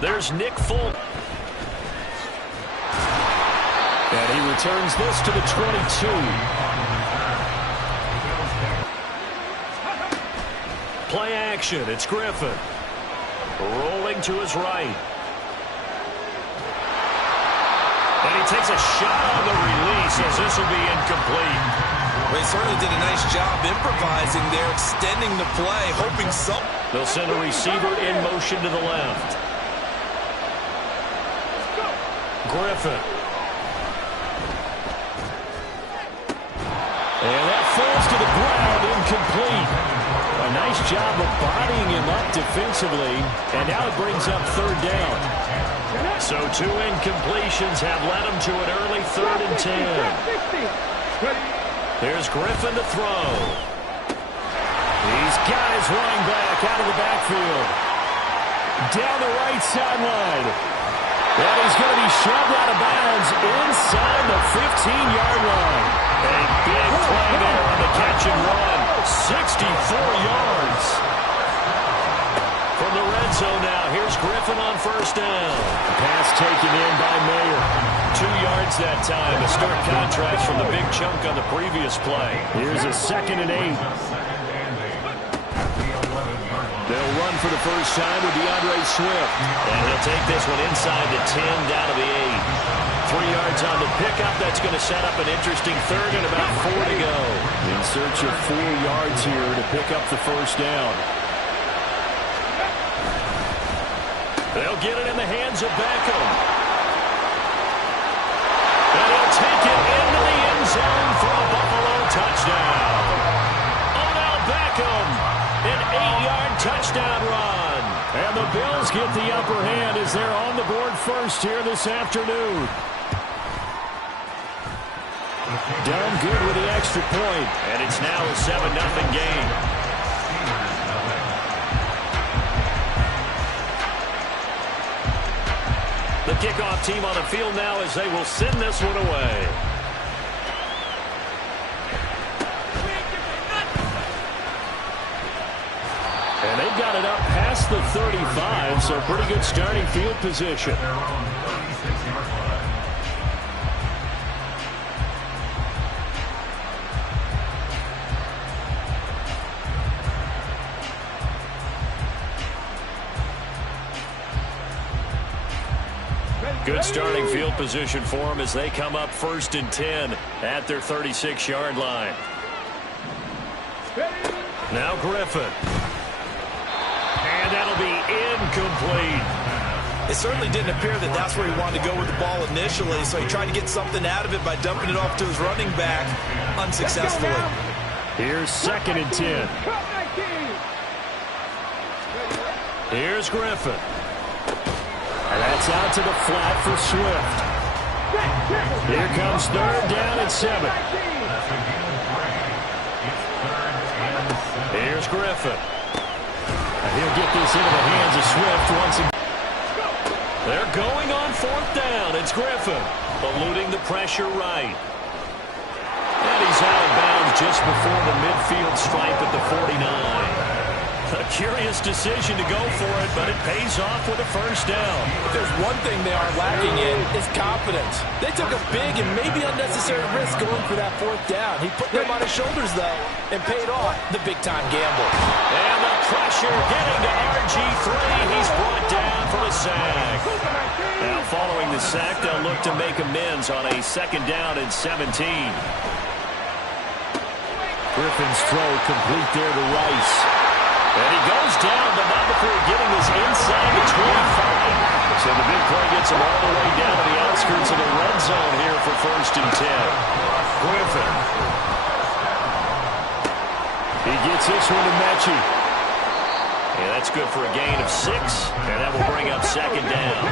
There's Nick Full. And he returns this to the 22. Play action. It's Griffin. Rolling to his right. And he takes a shot on the release as this will be incomplete. Well, he certainly did a nice job improvising there, extending the play, hoping some. They'll send a receiver in motion to the left. Griffin. And that falls to the ground, incomplete. A nice job of bodying him up defensively, and now it brings up third down. So 2 incompletions have led him to an early 3rd and 10. There's Griffin to throw. He's got his running back out of the backfield. Down the right sideline. And he's going to be shoved out of bounds inside the 15-yard line. A big play there on the catch and run. 64 yards. From the red zone now, here's Griffin on first down. Pass taken in by Mayer. 2 yards that time. A stark contrast from the big chunk on the previous play. Here's a 2nd and 8. They'll run for the first time with DeAndre Swift. And he'll take this one inside the 10, down to the 8. 3 yards on the pickup. That's going to set up an interesting 3rd and about 4 to go. In search of 4 yards here to pick up the first down. They'll get it in the hands of Beckham. And he'll take it into the end zone for a Buffalo touchdown. Odell Beckham, an 8-yard touchdown run. And the Bills get the upper hand as they're on the board first here this afternoon. Done good with the extra point. And it's now a 7-0 game. The kickoff team on the field now as they will send this one away. And they've got it up past the 35, so pretty good starting field position. Good starting field position for them as they come up 1st and 10 at their 36-yard line. Now Griffin. And that'll be incomplete. It certainly didn't appear that that's where he wanted to go with the ball initially, so he tried to get something out of it by dumping it off to his running back unsuccessfully. Here's 2nd and 10. Here's Griffin. And that's out to the flat for Swift. Here comes 3rd down and 7. Here's Griffin. And he'll get this into the hands of Swift once again. They're going on 4th down. It's Griffin eluding the pressure right. And he's out of bounds just before the midfield stripe at the 49. A curious decision to go for it, but it pays off with a first down. If there's one thing they are lacking in, it's confidence. They took a big and maybe unnecessary risk going for that 4th down. He put them on his shoulders, though, and paid off the big-time gamble. And the pressure getting to RG3. He's brought down for a sack. Now, following the sack, they'll look to make amends on a 2nd down and 17. Griffin's throw complete there to Rice. And he goes down, but not before getting this inside the 25. So the big play gets him all the way down to the outskirts of the red zone here for 1st and 10. Griffin. He gets this one to Mechie. And that's good for a gain of 6, and that will bring up 2nd down.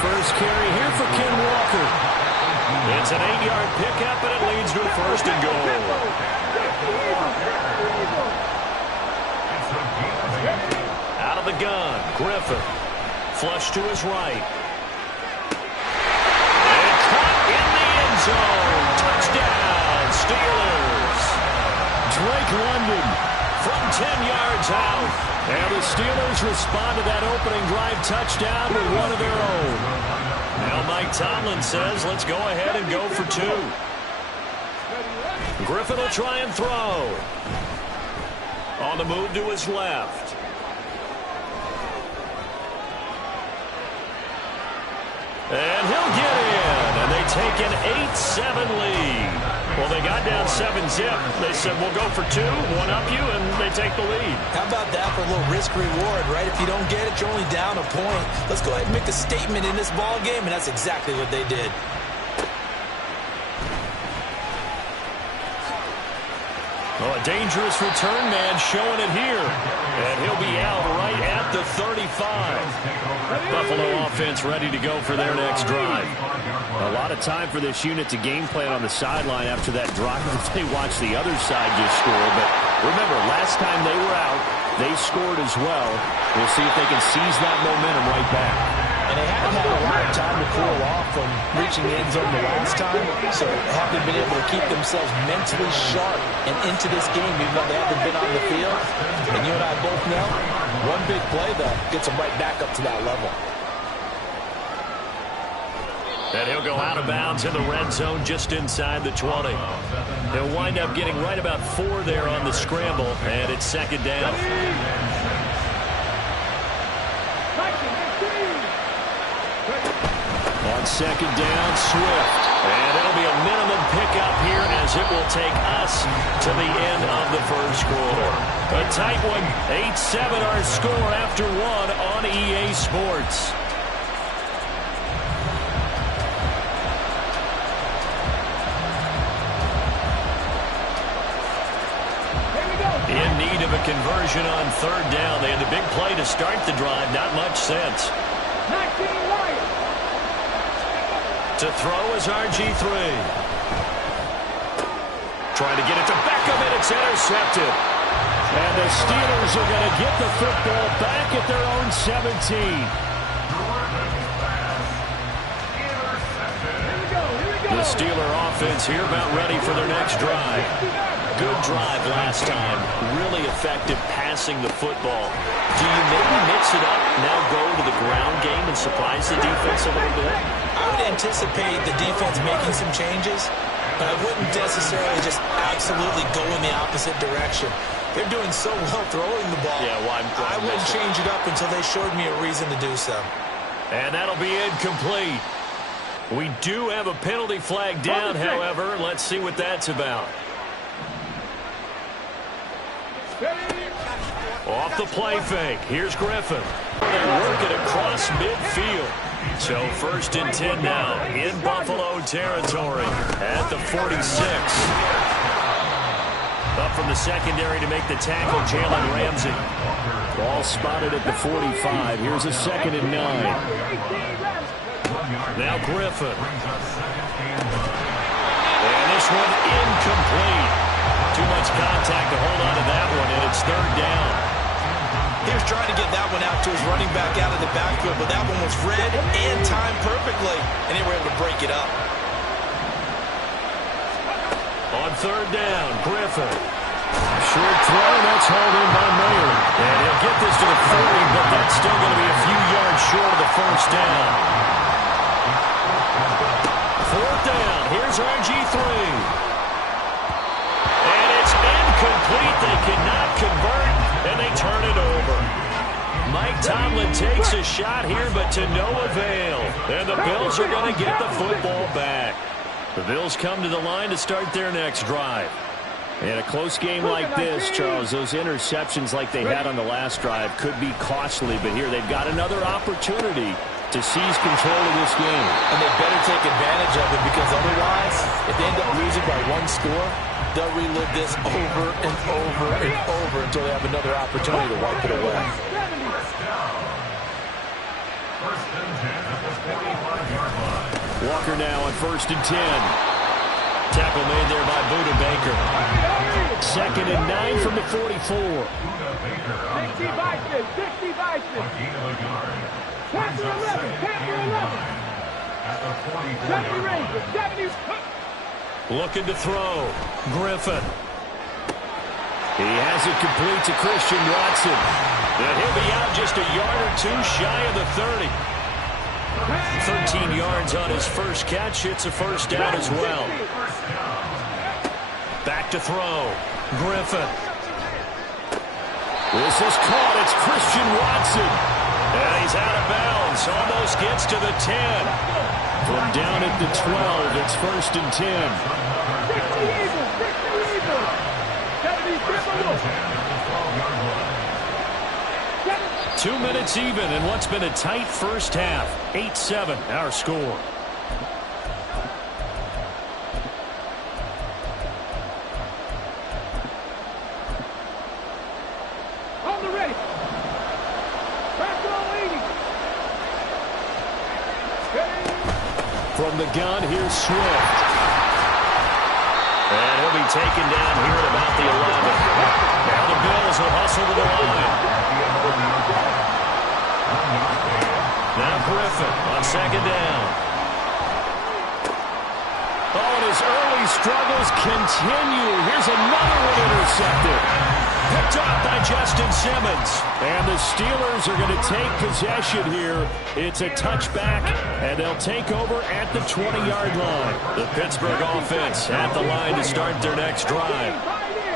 First carry here for Ken Walker. It's an 8-yard pickup, and it leads to a 1st and goal. Out of the gun, Griffin. Flush to his right. And caught in the end zone. Touchdown, Steelers. Drake London from 10 yards out. And the Steelers respond to that opening drive touchdown with one of their own. Now Mike Tomlin says, let's go ahead and go for 2. Griffin will try and throw. On the move to his left. And he'll get in. And they take an 8-7 lead. Well, they got down 7-zip. They said, we'll go for 2, one up you, and they take the lead. How about that for a little risk-reward, right? If you don't get it, you're only down a point. Let's go ahead and make a statement in this ball game, and that's exactly what they did. Oh, a dangerous return man showing it here. And he'll be out right at the 35. Buffalo offense ready to go for their next drive. A lot of time for this unit to game plan on the sideline after that drive that they watched the other side just score. But remember, last time they were out, they scored as well. We'll see if they can seize that momentum right back. And they haven't had a lot of time to cool off from reaching the end zone the last time, so haven't been able to keep themselves mentally sharp and into this game, even though they haven't been on the field. And you and I both know, one big play, though, gets them right back up to that level. And he'll go out of bounds in the red zone just inside the 20. He'll wind up getting right about 4 there on the scramble, and it's second down. On second down, Swift. And it'll be a minimum pickup here as it will take us to the end of the first quarter. A tight one, 8-7 our score after 1 on EA Sports. In need of a conversion on third down. They had the big play to start the drive. Not much sense. To throw is RG3. Trying to get it to Beckham, and it's intercepted. And the Steelers are going to get the football back at their own 17. The Steeler offense here about ready for their next drive. Good drive last time. Really effective passing the football. Do you maybe mix it up, now go to the ground game and surprise the defense a little bit? I would anticipate the defense making some changes, but I wouldn't necessarily just absolutely go in the opposite direction. They're doing so well throwing the ball. Yeah, well, I wouldn't change it up until they showed me a reason to do so. And that'll be incomplete. We do have a penalty flag down, however. Let's see what that's about. Off the play fake. Here's Griffin. They're working across midfield. So first and 10 now in Buffalo territory at the 46. Up from the secondary to make the tackle, Jalen Ramsey. Ball spotted at the 45. Here's a 2nd and 9. Now Griffin. And this one incomplete. Too much contact to hold on to that one, and it's third down. He was trying to get that one out to his running back out of the backfield, but that one was read and timed perfectly, and they were able to break it up. On third down, Griffin. Short throw, that's hauled in by Mayer. And he'll get this to the 40, but that's still going to be a few yards short of the first down. Fourth down, here's RG3. And it's incomplete. They cannot convert, and they turn it over. Mike Tomlin takes a shot here, but to no avail. And the Bills are going to get the football back. The Bills come to the line to start their next drive. In a close game like this, Charles, those interceptions like they had on the last drive could be costly, but here they've got another opportunity to seize control of this game. And they better take advantage of it, because otherwise, if they end up losing by 1 score, they'll relive this over and over and over until they have another opportunity to wipe it away. Walker now on 1st and 10. Tackle made there by Buda Baker. 2nd and 9 from the 44. 60 Vikings, 60 Vikings. 10 for 11, 10 for 11. 70 Rangers, 70. Looking to throw. Griffin. He has it complete to Christian Watson. And he'll be out just a yard or two shy of the 30. 13 yards on his first catch. It's a first down as well. Back to throw. Griffin. This is caught. It's Christian Watson. And he's out of bounds. Almost gets to the 10. From down at the 12, it's first and 10. 2 minutes even in what's been a tight first half. 8-7 our score. On the ready. Back on 80. From the gun, here's Swift. And he'll be taken down here at about the 11. Now the Bills will hustle to the line. Now Griffin on second down. Oh, and his early struggles continue. Here's another one intercepted. Picked off by Justin Simmons. And the Steelers are going to take possession here. It's a touchback, and they'll take over at the 20-yard line. The Pittsburgh offense at the line to start their next drive.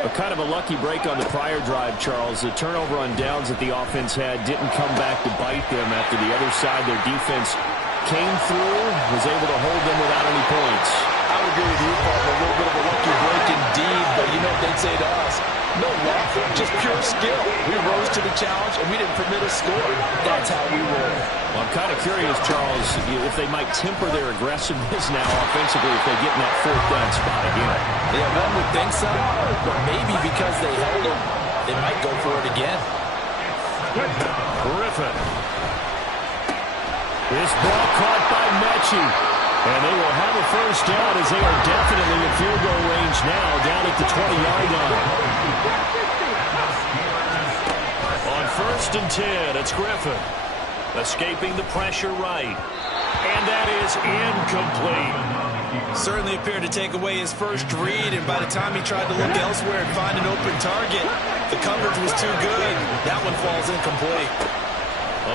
A kind of a lucky break on the prior drive, Charles. The turnover on downs that the offense had didn't come back to bite them after the other side. Their defense came through, was able to hold them without any points. I would agree with you, Paul. A little bit of a lucky break indeed, but you know what they'd say to us? No luck, just pure skill. We rose to the challenge, and we didn't permit a score. That's how we roll. Well, I'm kind of curious, Charles, if they might temper their aggressiveness now offensively if they get in that fourth down spot again. Yeah, one would think so, but maybe because they held them, they might go for it again. Griffin. This ball caught by Mechie. And they will have a first down as they are definitely in field goal range now down at the 20-yard line. On first and 10, it's Griffin. Escaping the pressure right. And that is incomplete. Certainly appeared to take away his first read, and by the time he tried to look elsewhere and find an open target, the coverage was too good. That one falls incomplete.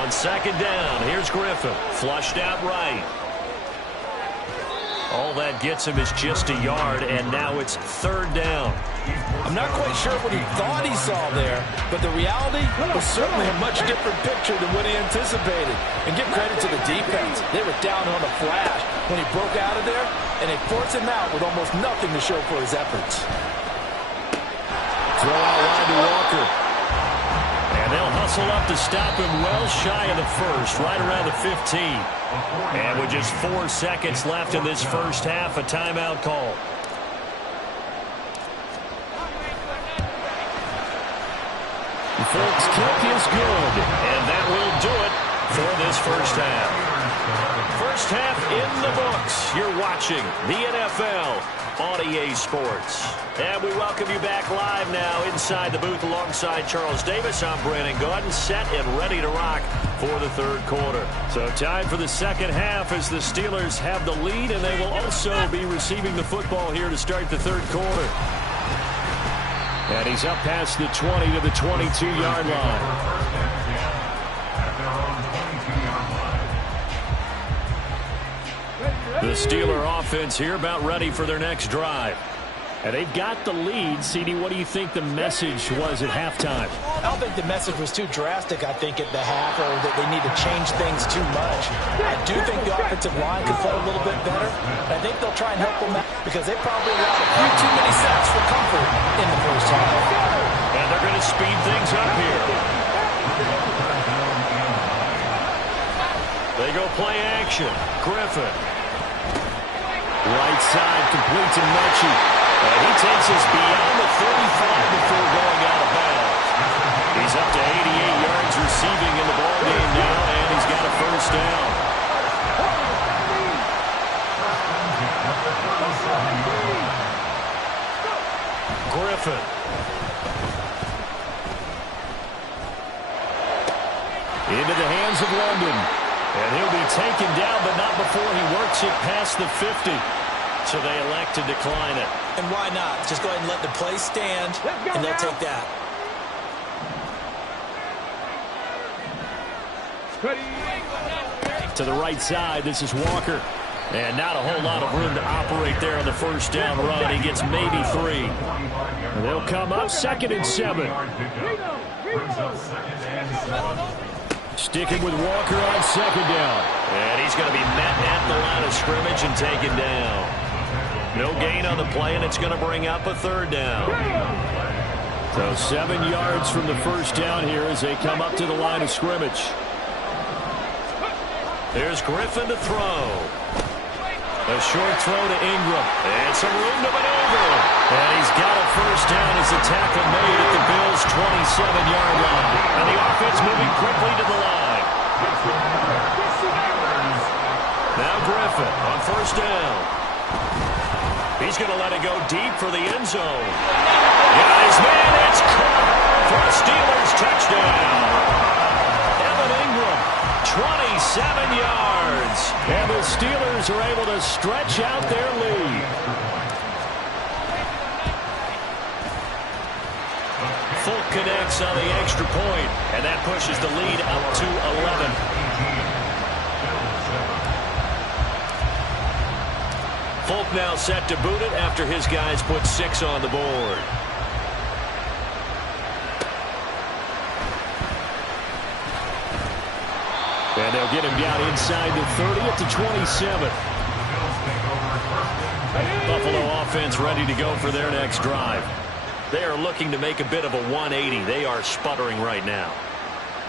On second down, here's Griffin. Flushed out right. All that gets him is just a yard, and now it's third down. I'm not quite sure what he thought he saw there, but the reality was certainly a much different picture than what he anticipated. And give credit to the defense. They were down on a flash when he broke out of there, and they forced him out with almost nothing to show for his efforts. Throw out wide to Walker. And they'll hustle up to stop him well shy of the first, right around the 15. And with just 4 seconds left in this first half, a timeout call. Folks, kick is good, and that will do it for this first half. First half in the books. You're watching the NFL on EA Sports. And we welcome you back live now inside the booth alongside Charles Davis. I'm Brandon Gaudin, set and ready to rock for the third quarter. So time for the second half as the Steelers have the lead, and they will also be receiving the football here to start the third quarter. And he's up past the 20 to the 22-yard line. The Steeler offense here about ready for their next drive. And they've got the lead. CD, what do you think the message was at halftime? I don't think the message was too drastic, I think, at the half, or that they need to change things too much. I do think the offensive line could play a little bit better. I think they'll try and help them out because they probably allowed a few too many sacks for comfort in the first half. And they're going to speed things up here. They go play action. Griffin. Right side, complete to Mechie. And he takes us beyond the 35 before going out of bounds. He's up to 88 yards receiving in the ballgame now, and he's got a first down. Griffin. Into the hands of London. And he'll be taken down, but not before he works it past the 50. So they elect to decline it. And why not? Just go ahead and let the play stand, and they'll take that. To the right side, this is Walker. And not a whole lot of room to operate there on the first down run. He gets maybe 3. They'll come up 2nd and 7. Sticking with Walker on 2nd down. And he's going to be met at the line of scrimmage and taken down. No gain on the play, and it's going to bring up a 3rd down. So 7 yards from the first down here as they come up to the line of scrimmage. There's Griffin to throw. A short throw to Ingram. And some room to maneuver. And he's got a first down as the tackle made at the Bills' 27-yard line. And the offense moving quickly to the line. Now Griffin on first down. He's going to let it go deep for the end zone. Got his man. It's caught for a Steelers touchdown. Evan Ingram, 27 yards. And the Steelers are able to stretch out their lead. Folk connects on the extra point, and that pushes the lead up to 11. Folk now set to boot it after his guys put 6 on the board. And they'll get him down inside the 30 at the 27. Buffalo offense ready to go for their next drive. They are looking to make a bit of a 180. They are sputtering right now.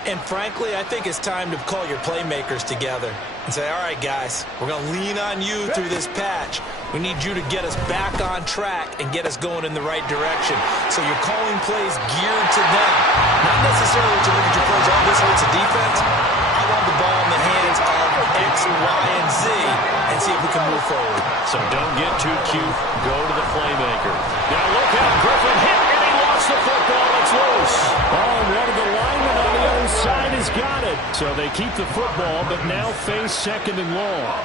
And frankly, I think it's time to call your playmakers together and say, all right, guys, we're going to lean on you through this patch. We need you to get us back on track and get us going in the right direction. So you're calling plays geared to them. Not necessarily to look at your plays, oh, this hurts the defense. I want the ball in the hands of X, Y, and Z and see if we can move forward. So don't get too cute. Go to the playmaker. Now look out. Griffin hit, and he lost the football. It's loose. Oh, one of the linemen on the other side has got it. So they keep the football, but now face 2nd and long.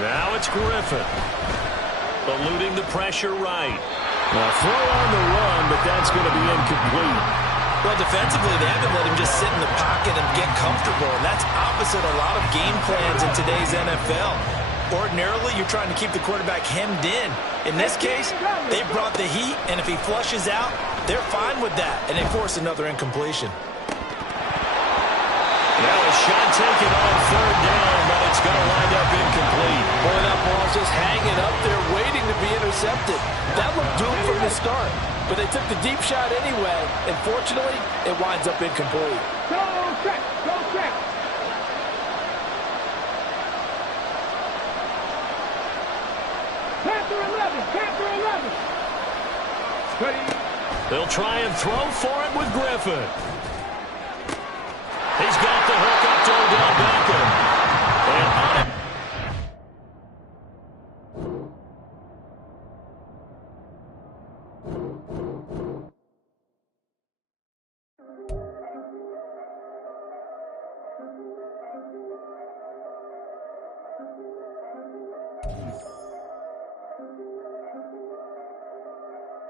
Now it's Griffin. Eluding the pressure right. Now throw on the run, but that's going to be incomplete. Well, defensively, they haven't let him just sit in the pocket and get comfortable, and that's opposite a lot of game plans in today's NFL. Ordinarily, you're trying to keep the quarterback hemmed in. In this case, they brought the heat, and if he flushes out, they're fine with that, and they force another incompletion. Now a shot taken on 3rd down, but it's going to wind up incomplete. Boy, that ball's just hanging up there waiting to be intercepted. That looked doomed from the start, but they took the deep shot anyway, and fortunately, it winds up incomplete. Go check, go check. Panther 11, Panther 11. They'll try and throw for it with Griffin. He's got the hook up to Odell Beckham. And on it.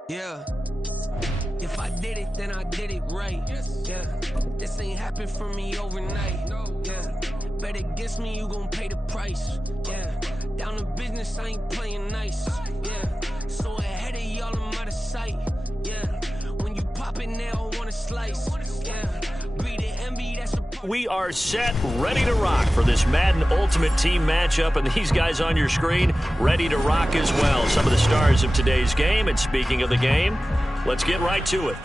Yeah. If I did it, then I did it right. Yeah. This ain't happened for me overnight. Yeah. Bet against me, you gon' pay the price. Yeah. Down to business, I ain't playing nice. Yeah. So ahead of y'all, I'm out of sight. Yeah. When you pop it, they don't wanna slice. Yeah. Greed and envy, that's a... We are set, ready to rock for this Madden Ultimate Team matchup, and these guys on your screen ready to rock as well. Some of the stars of today's game, and speaking of the game, let's get right to it.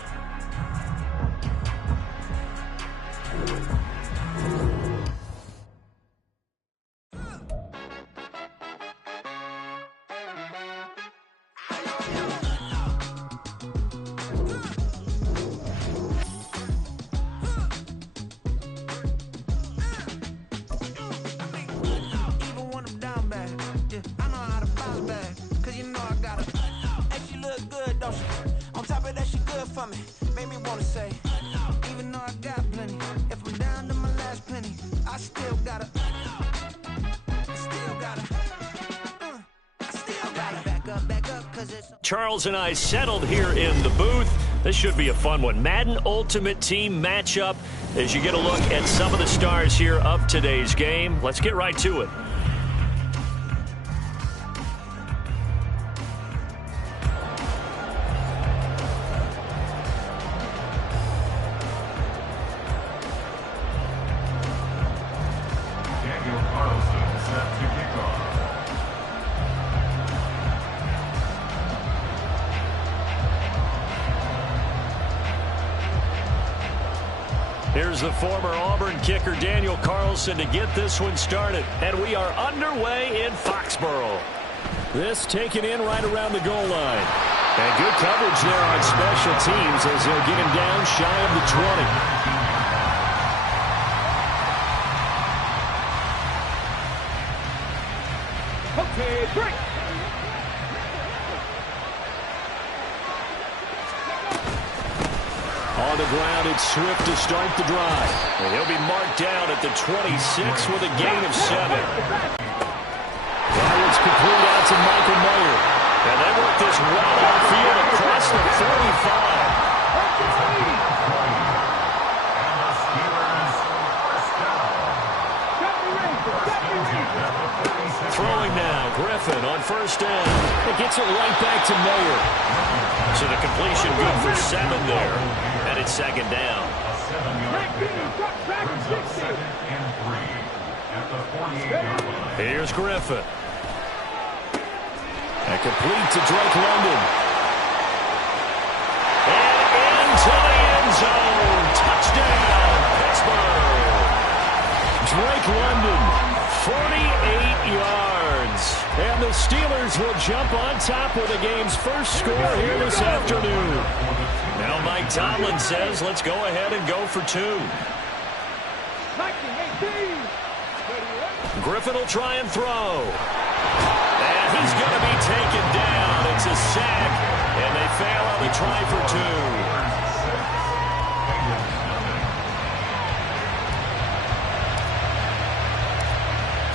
Made me wanna say, even though I got plenty, if I'm down to my last penny, I still gotta Charles and I settled here in the booth. This should be a fun one. Madden Ultimate Team matchup as you get a look at some of the stars here of today's game. Let's get right to it. Here's the former Auburn kicker, Daniel Carlson, to get this one started. And we are underway in Foxborough. This taken in right around the goal line. And good coverage there on special teams as they'll get him down shy of the 20. Okay, break. On the ground, it's Swift to start the drive. And he'll be marked down at the 26 with a gain of 7. Now it's complete out to Michael Mayer. And they work this well outfield across the 45. Throwing now, Griffin on first down. It gets it right back to Mayer. So the completion good for 7 there. And it's second down. Here's Griffin. And complete to Drake London. And into the end zone. Touchdown, Pittsburgh. Drake London, 48 yards. And the Steelers will jump on top with the game's first score here this afternoon. Now Mike Tomlin says, let's go ahead and go for 2. 19-18. Griffin will try and throw. And he's going to be taken down. It's a sack, and they fail on the try for 2.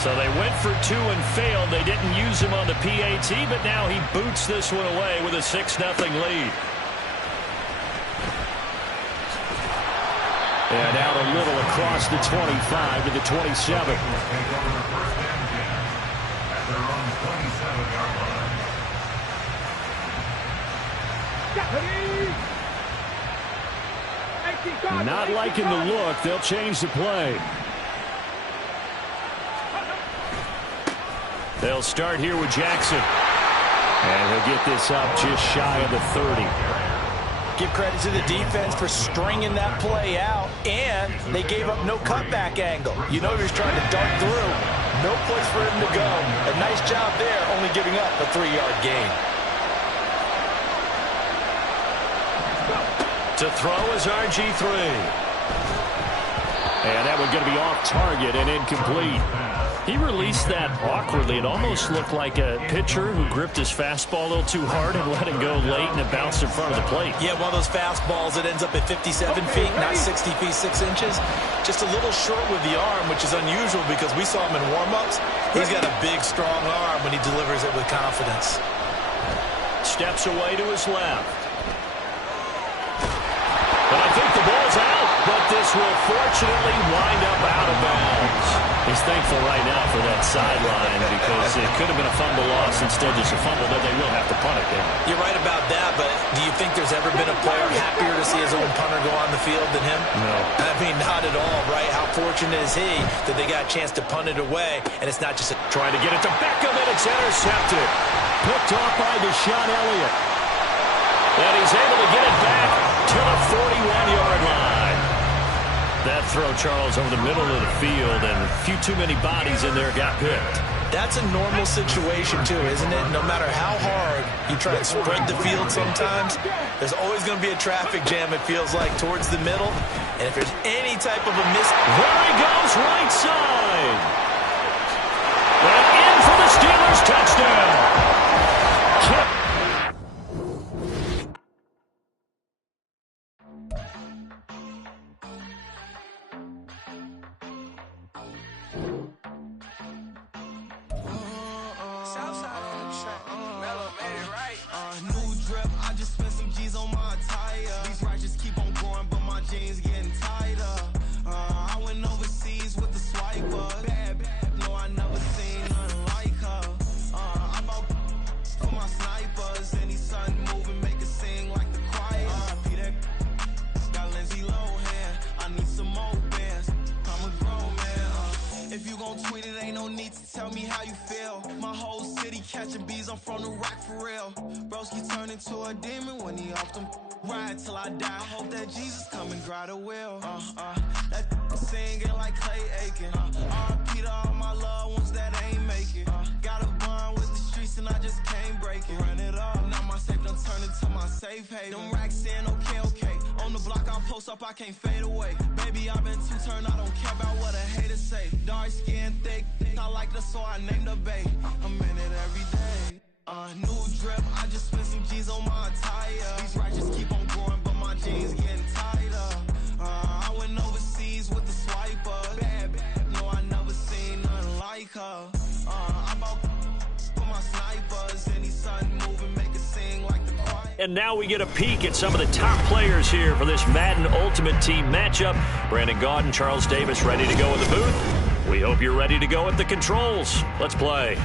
So they went for 2 and failed. They didn't use him on the PAT, but now he boots this one away with a 6-0 lead. And out a little across the 25 to the 27. Not liking the look. They'll change the play. They'll start here with Jackson. And he'll get this up just shy of the 30. Give credit to the defense for stringing that play out, and they gave up no cutback angle. You know he was trying to dart through. No place for him to go. A nice job there, only giving up a 3-yard gain. To throw is RG3. And that one's going to be off target and incomplete. He released that awkwardly. It almost looked like a pitcher who gripped his fastball a little too hard and let it go late, and it bounced in front of the plate. Yeah, one of those fastballs that ends up at 57 feet, not 60 feet, 6 inches. Just a little short with the arm, which is unusual because we saw him in warm-ups. He's got a big, strong arm when he delivers it with confidence. Steps away to his left. But I think the ball's out, but this will fortunately wind up out of bounds. He's thankful right now for that sideline because it could have been a fumble loss, instead just a fumble that they will have to punt it there. You're right about that, but do you think there's ever been a player happier to see his own punter go on the field than him? No. I mean, not at all, right? How fortunate is he that they got a chance to punt it away, and it's not just trying to get it to Beckham, and it's intercepted. Picked off by Deshaun Elliott. And he's able to get it back to the 41-yard line. That throw, Charles, over the middle of the field, and a few too many bodies in there got picked. That's a normal situation, too, isn't it? No matter how hard you try and spread the field sometimes, there's always going to be a traffic jam, it feels like, towards the middle. And if there's any type of a miss... There he goes, right side. And in for the Steelers, touchdown. Southside on the track. Mellow made it right. for real. Broski turned into a demon when he off them. Ride till I die. I hope that Jesus come and grab the wheel. That singing like Clay Aiken. R.I.P. to all my loved ones that ain't make it. Got a bond with the streets and I just can't break it. Run it up, now my safe done turned into my safe haven. Them racks in, okay. On the block I'll post up, I can't fade away. Baby, I've been too turned, I don't care about what a hater say. Dark skin, thick, I like the so I named the bae. I'm in it every day. New drip, I just spent some G's on my attire. These righteous keep on growing, but my jeans getting tighter. I went overseas with the swiper. Bad, no, I never seen nothing like her. I bought for my snipers. Any sudden moving, make it sing like the choir. And now we get a peek at some of the top players here for this Madden Ultimate Team matchup. Brandon Gaudin and Charles Davis ready to go in the booth. We hope you're ready to go at the controls. Let's play.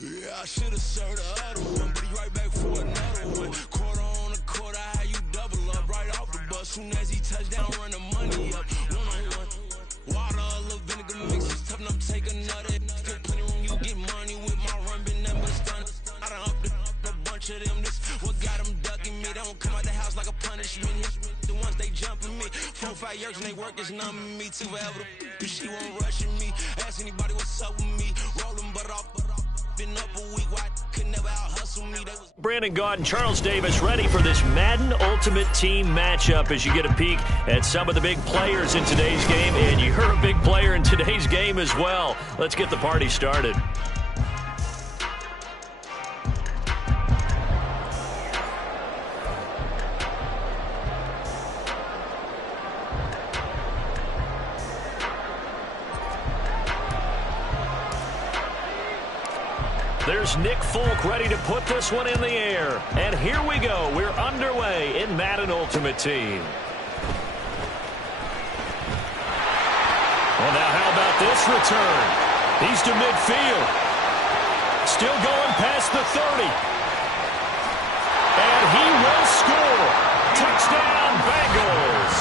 Yeah, I should've served the other one, but he right back for another one. Quarter on a quarter, how you double up right off the bus. Soon as he touch down, run the money up. One-on-one. Water, a little vinegar mix, it's tough enough to take another. Still plenty room, you get money with my run, been never stunned. I done upped a bunch of them, this what got them ducking me. They don't come out the house like a punishment. The ones they jumping me. 4-5 years and they work is numbing me. Too forever the she won't rushing me. Ask anybody what's up with me. Rolling but off. Been up a week, why could never out hustle me. Brandon Gaudin, Charles Davis ready for this Madden Ultimate Team matchup as you get a peek at some of the big players in today's game. And you're a big player in today's game as well. Let's get the party started. There's Nick Folk ready to put this one in the air. And here we go. We're underway in Madden Ultimate Team. Well, now how about this return? He's to midfield. Still going past the 30. And he will score. Touchdown, Bengals.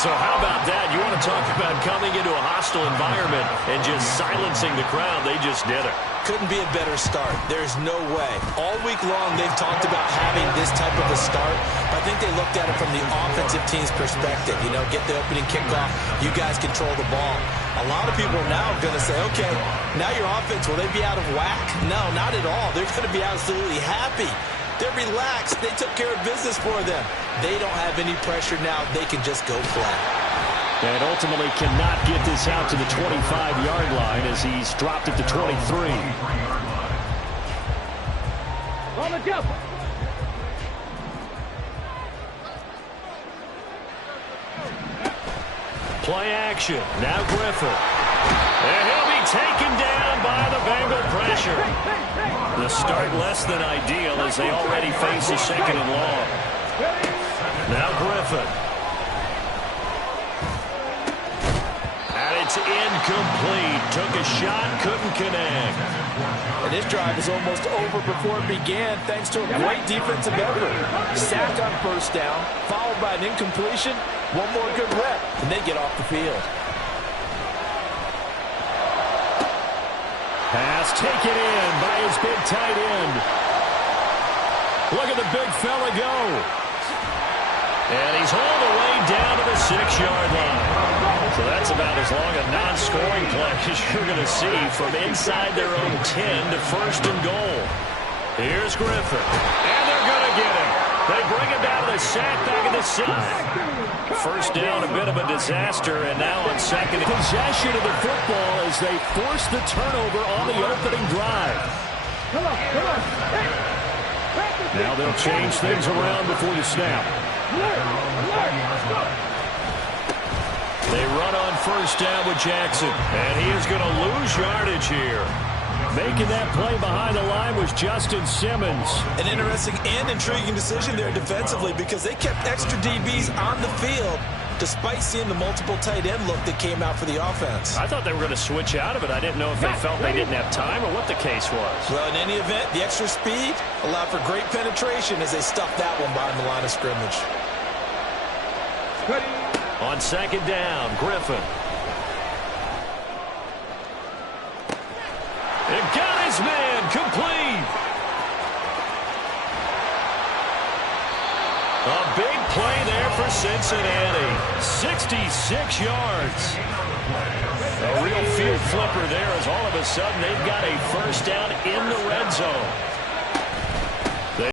So how about that? You want to talk about coming into a hostile environment and just silencing the crowd. They just did it. Couldn't be a better start. There's no way. All week long, they've talked about having this type of a start. But I think they looked at it from the offensive team's perspective. You know, get the opening kickoff. You guys control the ball. A lot of people are now going to say, okay, now your offense, will they be out of whack? No, not at all. They're going to be absolutely happy. They're relaxed. They took care of business for them. They don't have any pressure now. They can just go play. And ultimately cannot get this out to the 25-yard line as he's dropped it to 23. On the jump. Play action. Now Griffin. And he'll be taken down by the Bengal pressure. The start less than ideal as they already face a second and long. Now Griffin. And it's incomplete. Took a shot, couldn't connect. And this drive is almost over before it began thanks to a great defensive effort. Sack on first down, followed by an incompletion. One more good rep, and they get off the field. Pass taken in by his big tight end. Look at the big fella go. And he's hauled away down to the 6-yard line. So that's about as long a non-scoring play as you're going to see from inside their own 10 to first and goal. Here's Griffin. And they're going to get him. They bring him down to the sack back at the 6. First down, a bit of a disaster, and now on second possession of the football as they force the turnover on the opening drive. Come on. Now they'll change things around before the snap. They run on first down with Jackson, and he is going to lose yardage here. Making that play behind the line was Justin Simmons. An interesting and intriguing decision there defensively because they kept extra DBs on the field despite seeing the multiple tight end look that came out for the offense. I thought they were going to switch out of it. I didn't know if they felt they didn't have time or what the case was. Well, in any event, the extra speed allowed for great penetration as they stuffed that one behind the line of scrimmage. On second down, Griffin. It got his man complete. A big play there for Cincinnati. 66 yards. A real field flipper there as all of a sudden they've got a first down in the red zone.